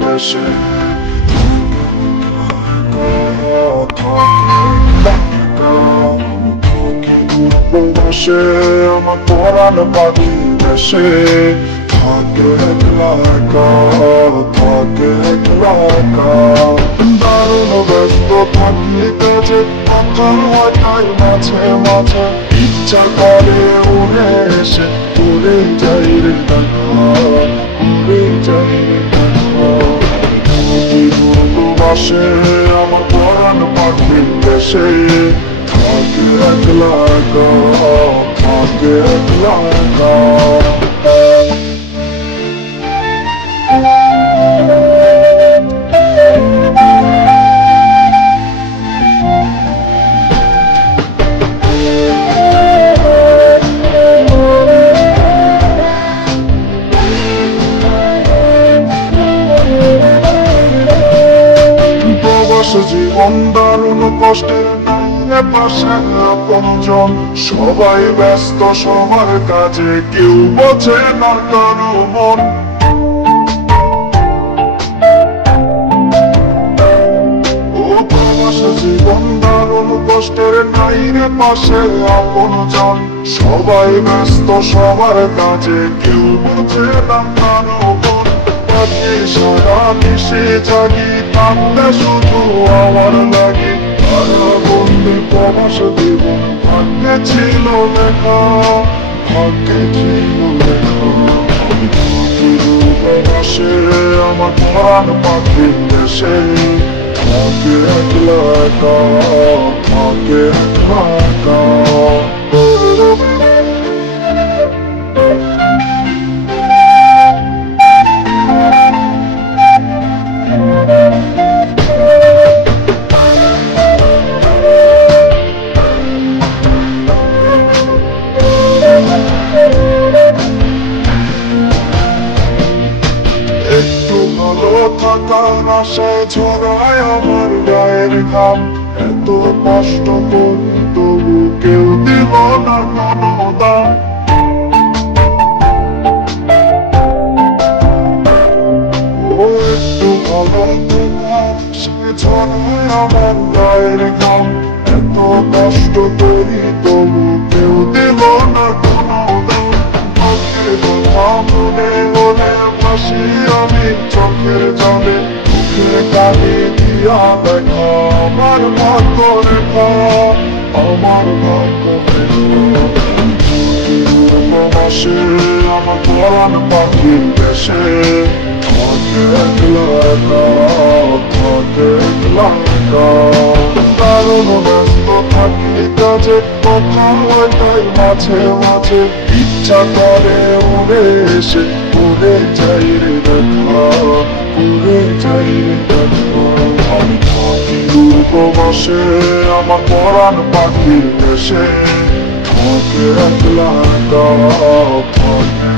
দেশে বসে আমার পরাণ পাখি দেশে থাকে একলা একা, থাকে একলা একা। দারুণ ব্যস্ত থাকি কাজে, কথা হয় তাই মাঝে মাঝে ইচ্ছা করে উড়ে এসে উড়ে যাই রে দেখা, উড়ে যাই রে দেখা। বসে আমার পরাণ পাখি দেশে থাকে একলা একা, থাকে একলা একা। জীবন দারুণ কষ্টের পাশে আপনজন, সবাই ব্যস্ত সবার কাজে, কেউ বোঝে না কারো মন। ও প্রবাস জীবন দারুণ কষ্টের নাইরে পাশে আপনজন, সবাই ব্যস্ত সবার কাজে, কেউ বোঝে না কারো মন। পাখি সারা মিশে জাগি কান্দে শুধু আমার লাগে, বন্দি প্রবাস জীবন ভাগ্যে ছিল লেখা, ভাগ্যে ছিল লেখা। প্রবাসে আমার প্রাণ পাখি দেশে থাকে একলা একা, থাকে একলা একা। একটু ভালো থাকার আশায় ছড়ায় আমার গায়ের ঘাম, এত কষ্ট করি তবু কেউ দিল না কোনো দাম। ও একটু ভালো থাকার আশায় ছড়ায় আমার গায়ের ঘাম, এত কষ্ট করি তবু কেউ দিল না কোনো দাম। চোখের কথা মনে হলে হাসি আমি চোখের জলে, চোখের কানে দিয়া দেখা আমার ভাগ্য রেখা, আমার ভাগ্য রেখা। আমার প্রাণ পাখি দেশে থাকে একলা একা, থাকে একলা একা। দারুণ ব্যস্ত থাকি কাজে, কথা হয় তাই মাঝে মাঝে ইচ্ছা করে উড়ে এসে উড়ে যাই রে দেখা, উড়ে যাই রে দেখা। আমি থাকি উপবাসে আমার পরাণ পাখি দেশে থাকে একলা একা, থাকে